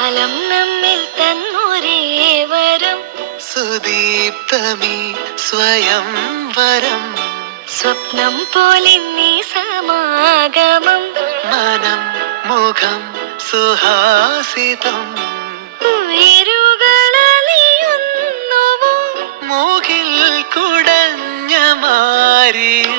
കാലം നമ്മിൽ തന്നൊരേ വരം, സുദീപ്തമീ സ്വയം വരം. സ്വപ്നം പോലെ നീ സമാഗമം, മനം മുഖം സുഹാസിതം. ഉയരുകളലിയുന്നുവോ മൂകിൽ കുടഞ്ഞ മാരിൽ